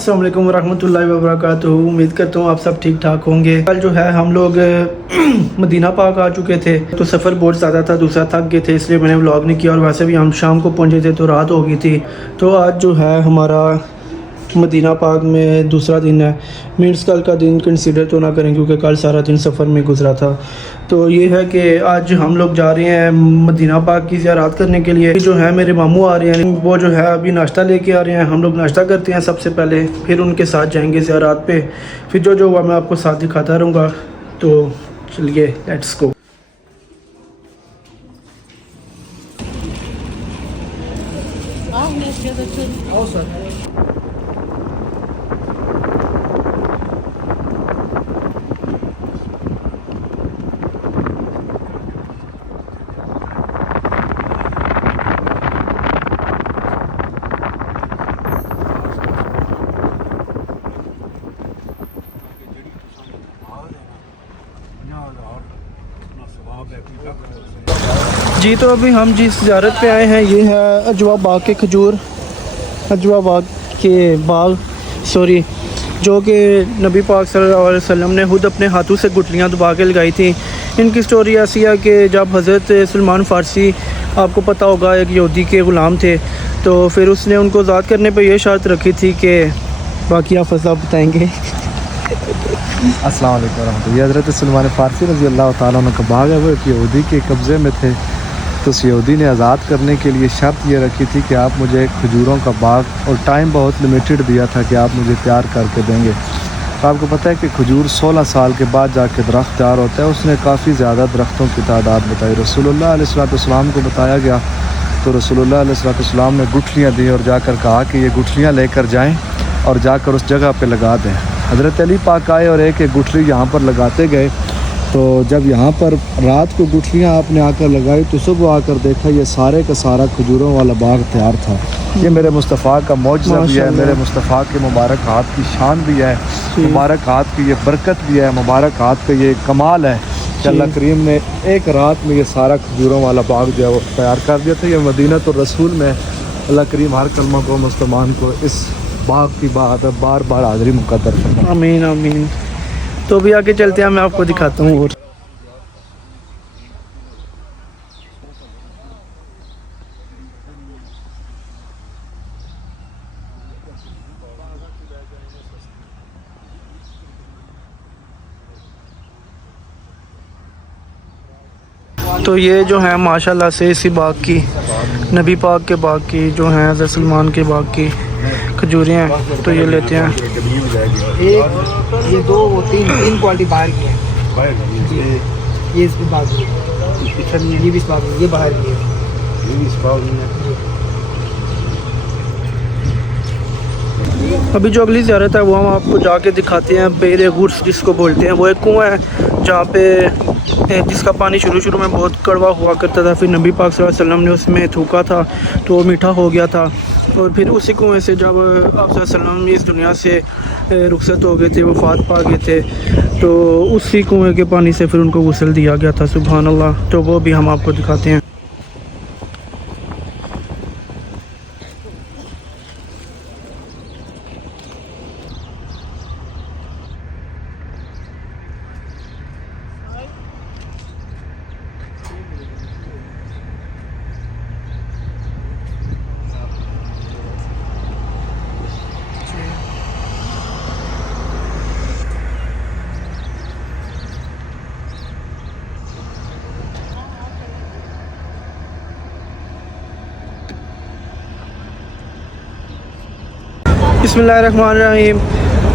अस्सलाम वालेकुम वरहमतुल्लाहि वबरकातुहू। उम्मीद करता हूँ आप सब ठीक ठाक होंगे। कल जो है हम लोग मदीना पाक आ चुके थे, तो सफ़र बहुत ज़्यादा था, दूसरा थक गए थे, इसलिए मैंने व्लॉग नहीं किया। और वैसे भी हम शाम को पहुँचे थे तो रात हो गई थी। तो आज जो है हमारा मदीना पाक में दूसरा दिन है। मीन्स कल का दिन कंसीडर तो ना करें क्योंकि कल सारा दिन सफ़र में गुजरा था। तो ये है कि आज हम लोग जा रहे हैं मदीना पाक की ज़ियारत करने के लिए। जो है मेरे मामू आ रहे हैं, वो जो है अभी नाश्ता लेके आ रहे हैं। हम लोग नाश्ता करते हैं सबसे पहले, फिर उनके साथ जाएंगे ज़ियारत पे। फिर जो हुआ मैं आपको साथ दिखाता रहूँगा। तो चलिए लेट्स गो। जी तो अभी हम जिस ज़ियारत पे आए हैं ये है अजवा बाग के खजूर, अजवा बाग के बाग जो कि नबी पाक सल्लल्लाहु अलैहि वसल्लम ने खुद अपने हाथों से गुठलियाँ दबा के लगाई थी। इनकी स्टोरी ऐसी है कि जब हज़रत सलमान फ़ारसी, आपको पता होगा, एक यहूदी के ग़ुलाम थे, तो फिर उसने उनको आज़ाद करने पे ये शर्त रखी थी कि बाकी आप फसा बताएँगे। अस्सलाम वालेकुम रहमतुल्लाह। हज़रत सलमान फ़ारसी रज़ी अल्लाह ताला अन्हु का बाग है, वो एक यहूदी के कब्ज़े में थे। तो उस यहूदी ने आज़ाद करने के लिए शर्त ये रखी थी कि आप मुझे खजूरों का बाग, और टाइम बहुत लिमिटेड दिया था कि आप मुझे तैयार करके देंगे। तो आपको पता है कि खजूर 16 साल के बाद जाके दरख्त तैयार होता है। उसने काफ़ी ज़्यादा दरख्तों की तादाद बताई। रसूलुल्लाह अलैहिस्सलाम को बताया गया, तो रसूलुल्लाह अलैहिस्सलाम ने गुठलियाँ दी और जाकर कहा कि ये गुठलियाँ लेकर जाएँ और जाकर उस जगह पर लगा दें। हज़रत अली पाक आए और एक गुठली यहाँ पर लगाते गए। तो जब यहाँ पर रात को गुठलियाँ आपने आकर लगाई तो सुबह आकर देखा ये सारे का सारा खजूरों वाला बाग तैयार था। ये मेरे मुस्तफ़ा का मौजज़ा भी है, मेरे मुस्तफ़ा के मुबारक हाथ की शान भी है, मुबारक हाथ की ये बरकत भी है, मुबारक हाथ का ये कमाल है कि अल्लाह करीम ने एक रात में ये सारा खजूरों वाला बाग जो है वो तैयार कर दिया था। ये मदीना तो रसूल में अल्लाह करीम हर कलमा को मुसलमान को इस बाग की बार बार हाज़िरी मुक़द्दर फरमाए। आमीन आमीन। तो भी आगे चलते हैं, मैं आपको दिखाता हूँ। और तो ये जो है माशाल्लाह से इसी बाग की, नबी पाक के बाग की जो हैं, हज़रत सलमान के बाग की खजूरियाँ हैं। तो ये लेते हैं। एक ये दो वो तीन क्वालिटी बाहर की है। ये इस बाग की है, ये भी इस बाग की, ये बाहर की है। अभी जो अगली ज़ियारत है वो हम आपको जाके दिखाते हैं। बेर गुर्स जिसको बोलते हैं, वो एक कुआँ है जहाँ पे जिसका पानी शुरू में बहुत कड़वा हुआ करता था। फिर नबी पाक सल्लल्लाहु अलैहि वसल्लम ने उसमें थूका था तो वो मीठा हो गया था। और फिर उसी कुएँ से जब आप सल्लल्लाहु अलैहि वसल्लम इस दुनिया से रुखसत हो गए थे, वफ़ात पा गए थे, तो उसी कुएँ के पानी से फिर उनको गुस्ल दिया गया था। सुभान अल्लाह। तो वो भी हम आपको दिखाते हैं। बिस्मिल्लाहिर्रहमानिर्रहीम।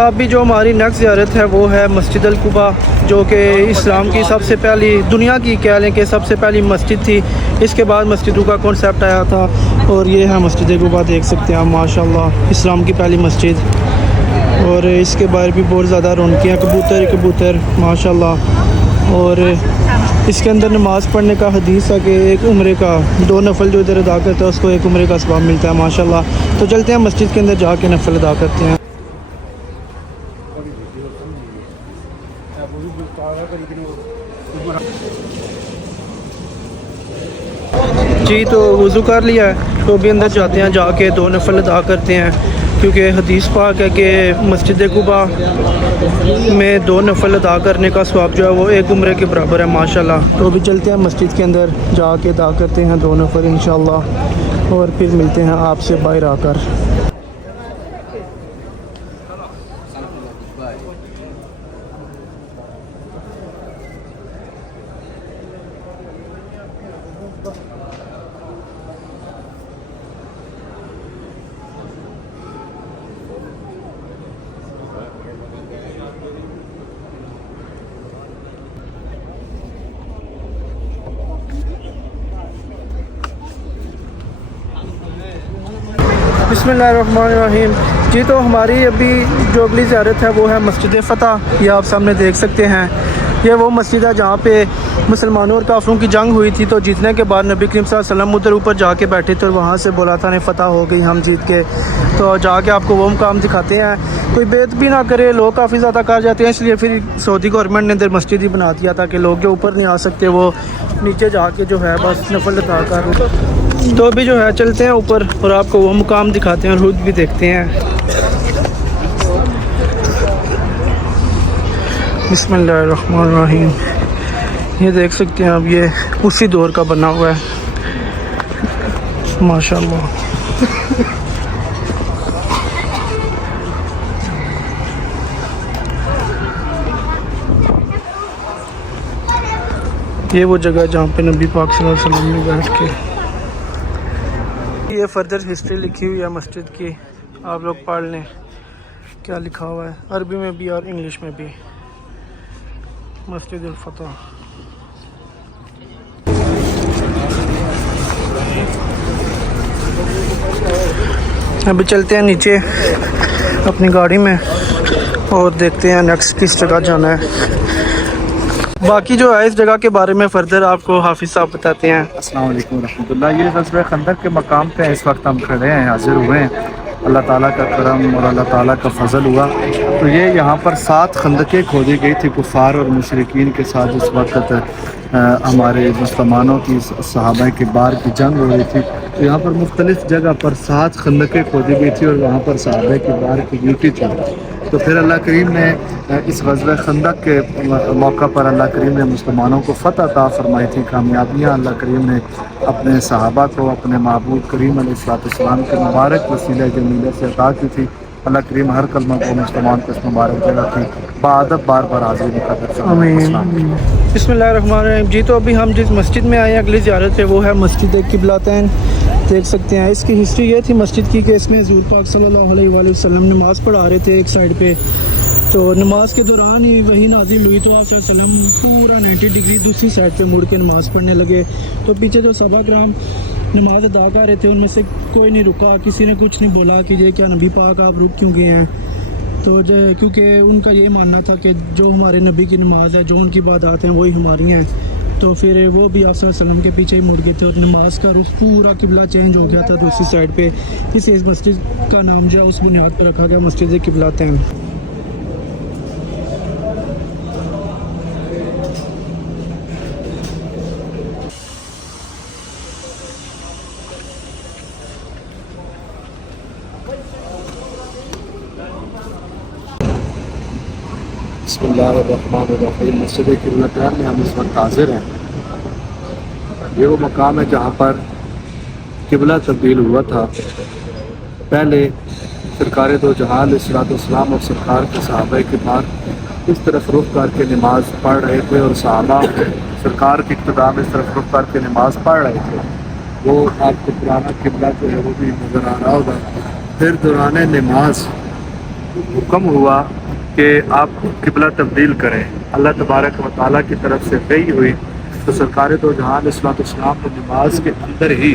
अभी जो हमारी नेक्स्ट ज़ियारत है वो है मस्जिद अल कुबा, जो कि इस्लाम की सबसे पहली, दुनिया की कह लें कि सबसे पहली मस्जिद थी। इसके बाद मस्जिदों का कॉन्सेप्ट आया था। और ये है मस्जिद कुबा, देख सकते हैं आप, माशाल्लाह इस्लाम की पहली मस्जिद। और इसके बाहर भी बहुत ज़्यादा रौनकियाँ, कबूतर ही कबूतर माशाल्लाह। और इसके अंदर नमाज़ पढ़ने का हदीस है कि एक उम्रे का 2 नफल जो इधर अदा करता है उसको 1 उम्रे का सवाब मिलता है माशाल्लाह। तो चलते हैं मस्जिद के अंदर जाके नफल अदा करते हैं। जी तो वज़ू कर लिया है, तो अभी अंदर जाते हैं, जाके 2 नफल अदा करते हैं। क्योंकि हदीस पाक है कि मस्जिद कुबा में 2 नफल अदा करने का सवाब जो है वो 1 उम्रे के बराबर है माशाल्लाह। तो अभी चलते हैं मस्जिद के अंदर, जाके अदा करते हैं 2 नफल इंशाल्लाह, और फिर मिलते हैं आपसे बाहर आकर। बिस्मिल्लाहिर्रहमानिर्रहीम। जी तो हमारी अभी जो अगली ज़ियारत है वो है मस्जिद फ़तह। ये आप सामने देख सकते हैं, ये वो मस्जिद है जहाँ पे मुसलमानों और काफिरों की जंग हुई थी। तो जीतने के बाद नबी करीम सल्लल्लाहु अलैहि वसल्लम उधर ऊपर जाके बैठे थे और वहाँ से बोला था नहीं फ़तह हो गई, हम जीत के। तो जाके आपको वो मुकाम दिखाते हैं। कोई बेत भी ना करे, लोग काफ़ी ज़्यादा कर जाते हैं, इसलिए फिर सऊदी गवर्नमेंट ने इधर मस्जिद ही बना दिया ताकि लोग जो ऊपर नहीं आ सकते वो नीचे जाके जो है बस नफल अदा कर। तो अभी जो है चलते हैं ऊपर और आपको वो मुकाम दिखाते हैं और खुद भी देखते हैं। बिस्मिल्लाहिर्रहमानिर्रहीम। ये देख सकते हैं आप, ये उसी दौर का बना हुआ है माशाल्लाह। ये वो जगह जहाँ पे नबी पाक सल्लल्लाहु अलैहि वसल्लम ने बैठ के, ये फर्दर हिस्ट्री लिखी हुई है मस्जिद की, आप लोग पढ़ लें क्या लिखा हुआ है, अरबी में भी और इंग्लिश में भी। मस्जिद फ़तह। अभी चलते हैं नीचे अपनी गाड़ी में और देखते हैं नेक्स्ट किस जगह जाना है। बाकी जो है इस जगह के बारे में फर्दर आपको हाफिज़ साहब बताते हैं। अस्सलाम वालेकुम रहमतुल्लाह। ये ग़ज़वा खंदक के मकाम पे इस वक्त हम खड़े हैं, हाजिर हुए हैं। अल्लाह ताला का करम और अल्लाह ताला का फ़ज़ल हुआ तो ये यहाँ पर 7 खंदकें खोदी गई थी कुफ़ार और मुशरिकीन के साथ। जिस वक्त हमारे मुसलमानों की सहाबा के बार की जंग हो रही थी तो यहाँ पर मुख्तलिफ़ जगह पर 7 खंदकें खोदी गई थी और वहाँ पर सहाबा के बार की ड्यूटी थी। तो फिर अल्लाह करीम ने इस ग़ज़वा खंदक के मौका पर अल्लाह करीम ने मुसलमानों को फ़तह अता फरमाई थी, कामयाबियाँ अल्लाह करीम ने अपने सहाबा को अपने महबूब करीम अलैहिस्सलाम के मुबारक वसीले जमीले से अता की थी। अल्लाह करीम हर कलमा को मुसलमान को इस मुबारक जगह की बादब बार बार हाजिर मुक़द्दर। बिस्मिल्लाहिर्रहमानिर्रहीम। जी तो अभी हम जिस मस्जिद में आए हैं अगली ज़ियारत है वो है मस्जिद क़िबलतैन। देख सकते हैं इसकी हिस्ट्री ये थी मस्जिद की कि इसमें हुज़ूर पाक सल्लल्लाहु अलैहि वसल्लम नमाज़ पढ़ा रहे थे एक साइड पे। तो नमाज के दौरान ही वही नाज़िल हुई तो आप सल्लम पूरा 90 डिग्री दूसरी साइड पे मुड़ के नमाज़ पढ़ने लगे। तो पीछे जो सहाबा किराम नमाज अदा कर रहे थे उनमें से कोई नहीं रुका, किसी ने कुछ नहीं बोला कि ये क्या नबी पाक आप रुक क्यों गए हैं। तो क्योंकि उनका ये मानना था कि जो हमारे नबी की नमाज़ है, जो उनकी इबादत हैं वही हमारी हैं। तो फिर वो भी आप सल्लम के पीछे ही मुड़ गए थे और नमाज का रुख पूरा किबला चेंज हो गया था दूसरी साइड पे। इस मस्जिद का नाम जो है उस बुनियाद पर रखा गया मस्जिद क़िबलतैन। बिस्मिल्लाहिर्रहमानिर्रहीम। मस्जिद क़िबलतैन में हम इस वक्त हाजिर हैं। ये वो मकाम है जहाँ पर किबला तब्दील हुआ था। पहले सरकार दो जहां अलैहिस्सलाम और सरकार के सहाबा के बाद इस तरफ रुख करके नमाज़ पढ़ रहे थे और सहाबा सरकार की इक़्तिदा में इस तरफ रुख करके नमाज़ पढ़ रहे थे। वो आपको पुराना किबला जो है वो भी नज़र आ रहा होगा। फिर दौरान नमाज हुक्म हुआ कि आप किबला तब्दील करें, अल्लाह तबारक व तआला की तरफ से वही हुई। तो सरकार दो जहां अलैहिस्सलाम ने नमाज के अंदर ही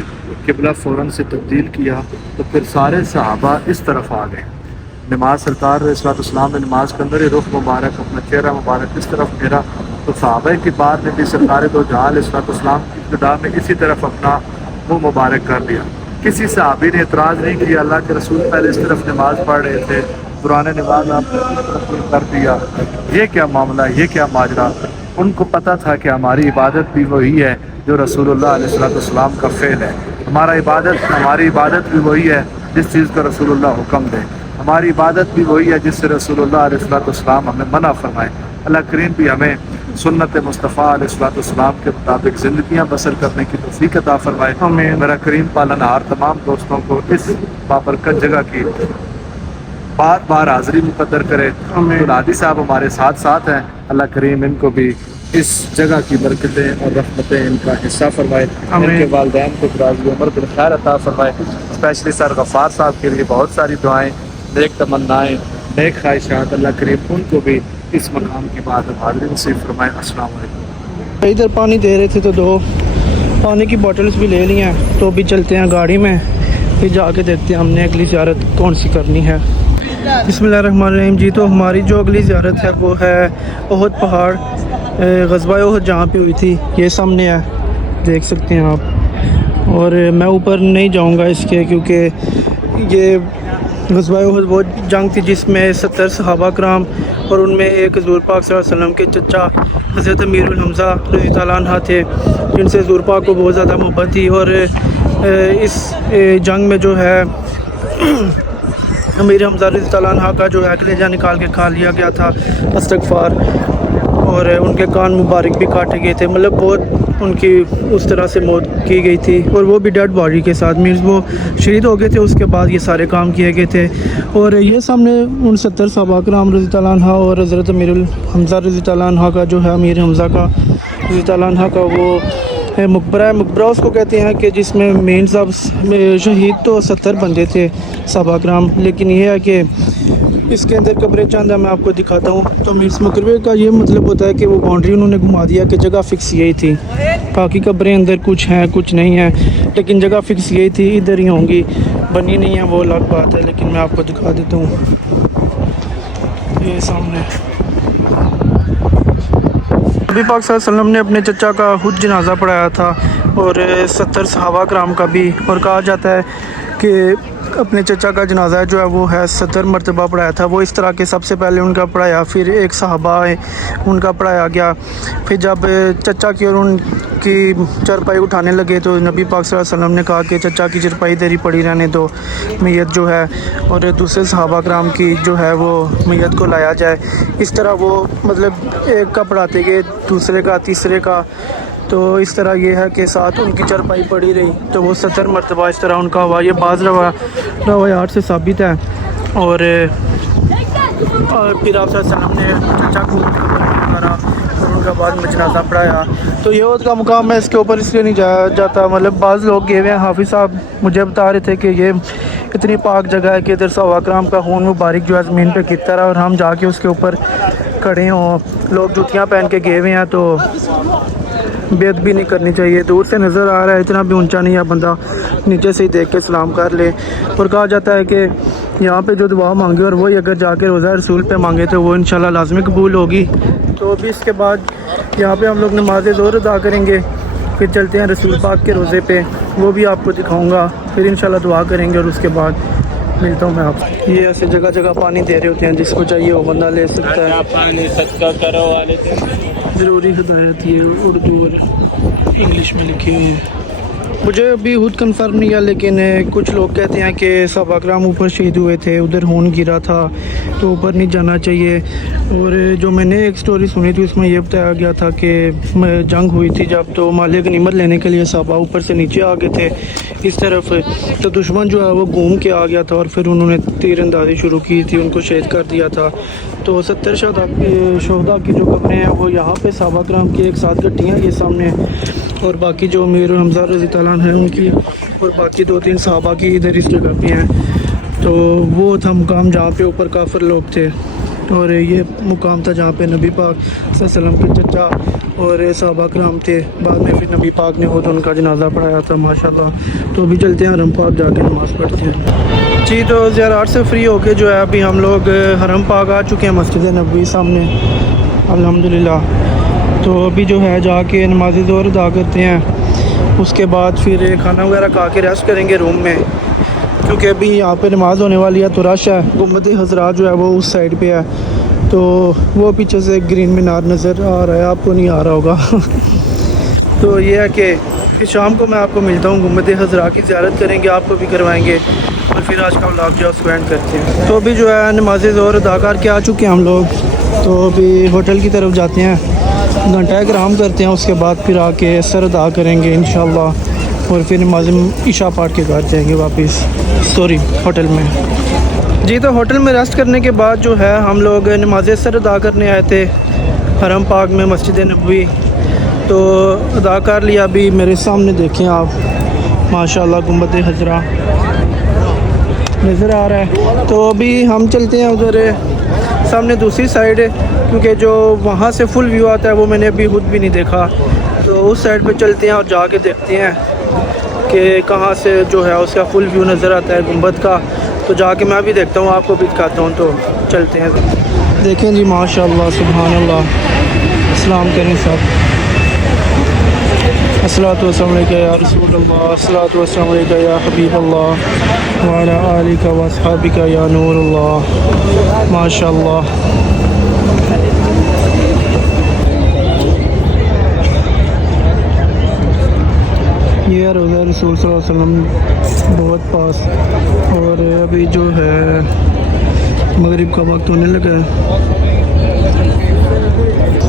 किबला फ़ौरन से तब्दील किया। तो फिर सारे सहाबा इस तरफ आ गए। नमाज सरकार अलैहिस्सलाम ने नमाज के अंदर ही रुख मुबारक अपना चेहरा मुबारक इस तरफ फेरा। तो सहाबा के बाद ने भी सरकार दो जहां अलैहिस्सलाम की इब्तिदा में इसी तरफ अपना मुँह मुबारक कर दिया। किसी सहाबी ने एतराज़ नहीं किया, अल्लाह के रसूल पहले इस तरफ नमाज पढ़ रहे थे, पुराने नमाज आपने कर दिया, ये क्या मामला, ये क्या माजरा। उनको पता था कि हमारी इबादत भी वही है जो रसूलुल्लाह अलैहिस्सलाम का फ़ेल है। हमारी इबादत भी वही है जिस चीज़ का रसूलुल्लाह हुक्म दे। हमारी इबादत भी वही है जिससे रसूलुल्लाह अलैहिस्सलाम हमें मना फरमाए। अल्लाह करीम भी हमें सुन्नत मुस्तफ़ा अलैहिस्सलाम के मुताबिक ज़िंदगियाँ बसर करने की तौफीक अता फरमाए। आमीन। मेरा करीम पालनहार तमाम दोस्तों को इस बाबरकत जगह की बार बार हाज़िरी मुकद्दर करे। आमीन। हादी साहब हमारे साथ साथ हैं, अल्लाह करीम इनको भी इस जगह की बरकतें और रहमतें इनका हिस्सा फरमाए। आमीन। इनके वालिदैन को दराज़ी उम्र बिन खैर अता फरमाए। स्पेशली सर गफ़ार साहब के लिए बहुत सारी दुआएं, नेक तमन्नाएं, नेक ख्वाहिशात, अल्लाह करीम उनको भी इस मकाम की बात हाज़िरी नसीब फरमाए। अस्सलाम वालेकुम। इधर पानी दे रहे थे तो 2 पानी की बॉटल्स भी ले ली हैं, तो अभी चलते हैं गाड़ी में, फिर जाके देखते हैं हमने अगली ज़ियारत कौन सी करनी है। बिस्मिल्लाहिर्रहमानिर्रहीम जी। तो हमारी जो अगली ज़ियारत है वो है ओहद पहाड़, ग़ज़वा ओहद जहाँ पे हुई थी, ये सामने है, देख सकते हैं आप। और मैं ऊपर नहीं जाऊँगा इसके, क्योंकि ये ग़ज़वा ओहद वो जंग थी जिसमें 70 सहाबा कराम और उनमें एक हुज़ूर पाक सल्लल्लाहु अलैहि वसल्लम के चचा हज़रत अमीरुल हम्ज़ा रज़ी अल्लाह अन्हा थे, जिनसे हुज़ूर पाक को बहुत ज़्यादा मोहब्बत थी। और इस जंग में जो है अमीर हमज़ा रज़ी अल्लाह अन्हा का जो है कलेजा निकाल के खा लिया गया था, इस्तग़फ़ार, और उनके कान मुबारक भी काटे गए थे। मतलब बहुत उनकी उस तरह से मौत की गई थी, और वो भी डेड बॉडी के साथ, मीन्स वो शहीद हो गए थे, उसके बाद ये सारे काम किए गए थे। और ये सामने उन 70 सहाबा कराम रज़ी अल्लाह अन्हा और हज़रत अमीरुल हम्ज़ा रज़ी अल्लाह अन्हा का जो है अमीर हमज़ा का रज़ी अल्लाह अन्हा का वो मकबरा है। मकबरा उसको कहते हैं कि जिसमें मेन साहब शहीद तो 70 बंदे थे सहाबा कराम, लेकिन ये है कि इसके अंदर कब्रें चंद है, मैं आपको दिखाता हूँ। तो इस मकबरे का ये मतलब होता है कि वो बाउंड्री उन्होंने घुमा दिया कि जगह फ़िक्स यही थी, बाकी कब्रें अंदर कुछ हैं कुछ नहीं है, लेकिन जगह फ़िक्स यही थी, इधर ही होंगी, बनी नहीं है वो अलग बात है। लेकिन मैं आपको दिखा देता हूँ, ये सामने नबी पाक सल्लल्लाहु अलैहि वसल्लम ने अपने चचा का खुद जनाजा पढ़ाया था, और 70 सहाबा कराम का भी। और कहा जाता है कि अपने चचा का जनाजा जो है वो है 70 मरतबा पढ़ाया था। वो इस तरह के सबसे पहले उनका पढ़ाया, फिर एक सहाबा है उनका पढ़ाया गया, फिर जब चचा की और उनकी चरपाई उठाने लगे तो नबी पाक सल्लल्लाहु अलैहि वसल्लम ने कहा कि चचा की चरपाई देरी पड़ी रहने दो, मैयत जो है, और दूसरे सहाबा कराम की जो है वो मैयत को लाया जाए। इस तरह वो मतलब एक का पढ़ाते गए, दूसरे का, तीसरे का, तो इस तरह ये है कि साथ उनकी चरपाई पड़ी रही, तो वो 70 मरतबा इस तरह उनका हुआ। ये बाज़ रवायात से साबित है। और फिर आप सल्लल्लाहु अलैहि वसल्लम ने चचा को करा और उनका बाद में जनाजा पढ़ाया। तो ये उसका मुकाम है, इसके ऊपर इसलिए नहीं जाया जाता। मतलब बाज़ लोग गए हुए हैं, हाफिज़ साहब मुझे बता रहे थे कि ये इतनी पाक जगह है कि इधर सहाबा कराम का खून मुबारक जो है ज़मीन पे गिरता रहा, और हम जाके उसके ऊपर खड़े हों। लोग जूतियाँ पहन के गए हुए हैं, तो बेअदबी नहीं करनी चाहिए। दूर से नज़र आ रहा है, इतना भी ऊंचा नहीं है, बंदा नीचे से ही देख के सलाम कर ले। और कहा जाता है कि यहाँ पे जो दुआ मांगे और वही अगर जाके रोज़ा रसूल पे मांगे तो वो इंशाल्लाह लाजमी कबूल होगी। तो अभी इसके बाद यहाँ पे हम लोग नमाज ज़ोहर अदा करेंगे, फिर चलते हैं रसूल पाक के रोज़े पे, वो भी आपको दिखाऊँगा, फिर इंशाल्लाह दुआ करेंगे और उसके बाद मिलता हूँ मैं आपसे। ये ऐसे जगह जगह पानी दे रहे होते हैं, जिसको चाहिए वो बंदा ले सकता है। पानी सदका करो वाले ज़रूरी हिदायत ये उर्दू और इंग्लिश में लिखी हुई है। मुझे अभी खुद कंफर्म नहीं है, लेकिन कुछ लोग कहते हैं कि सहाबा कराम ऊपर शहीद हुए थे, उधर खून गिरा था, तो ऊपर नहीं जाना चाहिए। और जो मैंने एक स्टोरी सुनी थी उसमें यह बताया गया था कि जंग हुई थी जब, तो माले गनीमत लेने के लिए सहाबा ऊपर से नीचे आ गए थे इस तरफ, तो दुश्मन जो है वो घूम के आ गया था और फिर उन्होंने तीरंदाजी शुरू की थी, उनको शहीद कर दिया था। तो 70 शहदा की जो कब्रें हैं वो यहाँ पे सहाबा कराम की एक साथ गट्टी हैं, ये सामने, और बाकी जो अमीर हमज़ा रज़ी अल्लाह अन्हु हैं उनकी, और बाकी 2-3 सहाबा की इधर इस जगह पे हैं। तो वो था मुकाम जहाँ पे ऊपर काफिर लोग थे, और ये मुकाम था जहाँ पे नबी पाक सल्लल्लाहु अलैहि वसल्लम के चचा और सहाबा कराम थे। बाद में फिर नबी पाक ने खुद उनका जनाजा पढ़ाया था माशाल्लाह। तो अभी चलते हैं हरम पाक जाके नमाज़ पढ़ते हैं जी। तो ज़ियारत से फ्री होके जो है अभी हम लोग हरम पाक आ चुके हैं, मस्जिद नबवी सामने अल्हम्दुलिल्लाह। तो अभी जो है जाके नमाज़ ज़ोहर अदा करते हैं, उसके बाद फिर खाना वगैरह खा के रेस्ट करेंगे रूम में, क्योंकि अभी यहाँ पे नमाज़ होने वाली है तो रश है। गुम्बद हज़रा जो है वो उस साइड पे है, तो वो पीछे से ग्रीन मीनार नज़र आ रहा है, आपको नहीं आ रहा होगा तो ये है कि फिर शाम को मैं आपको मिलता हूँ, गुम्बद हज़रा की ज़ियारत करेंगे, आपको भी करवाएंगे। और फिर आज का व्लॉग जो है उसको एंड करते हैं। तो अभी जो है नमाज़ ज़ोहर अदा करके आ चुके हैं हम लोग, तो अभी होटल की तरफ जाते हैं, घंटा एक आराम करते हैं, उसके बाद फिर आके असर अदा करेंगे इंशाल्लाह और फिर नमाज़ इशा पढ़ के घर जाएंगे वापस होटल में। जी तो होटल में रेस्ट करने के बाद जो है हम लोग नमाज़ असर अदा करने आए थे हरम पाक में मस्जिद नबवी, तो अदा कर लिया। अभी मेरे सामने देखें आप माशाल्लाह गुंबद हजरा नज़र आ रहा है। तो अभी हम चलते हैं उधर सामने दूसरी साइड, क्योंकि जो वहाँ से फुल व्यू आता है वो मैंने अभी खुद भी नहीं देखा, तो उस साइड पे चलते हैं और जाके देखते हैं कि कहाँ से जो है उसका फुल व्यू नज़र आता है गुंबद का। तो जाके मैं भी देखता हूँ, आपको भी दिखाता हूँ। तो चलते हैं, देखें जी माशाल्लाह सुभान अल्लाह, सलाम करें सब। अस्सलातु वस्सलामु अलैका या रसूल अल्लाह, अस्सलातु वस्सलामु अलैका या हबीब अल्लाह व अला आलिका व अस्हाबिका या नूर अल्लाह माशाल्लाह। ये रोज़ा रसूल सल्लल्लाहु अलैहि वसल्लम बहुत पास, और अभी जो है मगरिब का वक्त होने लगा है।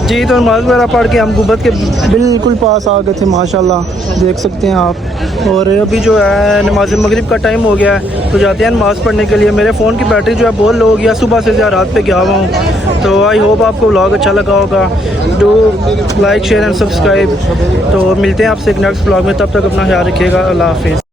जी तो नमाज़ वगैरह पढ़ के हम गुंबद के बिल्कुल पास आ गए थे माशाल्लाह, देख सकते हैं आप। और अभी जो है नमाज मगरिब का टाइम हो गया है, तो जाते हैं नमाज़ पढ़ने के लिए। मेरे फ़ोन की बैटरी जो है बहुत लो हो गया, सुबह से रात पे गया हुआ हूँ। तो आई होप आपको व्लॉग अच्छा लगा होगा। Do like share and subscribe. तो मिलते हैं आपसे एक नेक्स्ट व्लॉग में, तब तक अपना ख्याल रखिएगा। अल्लाह हाफिज़।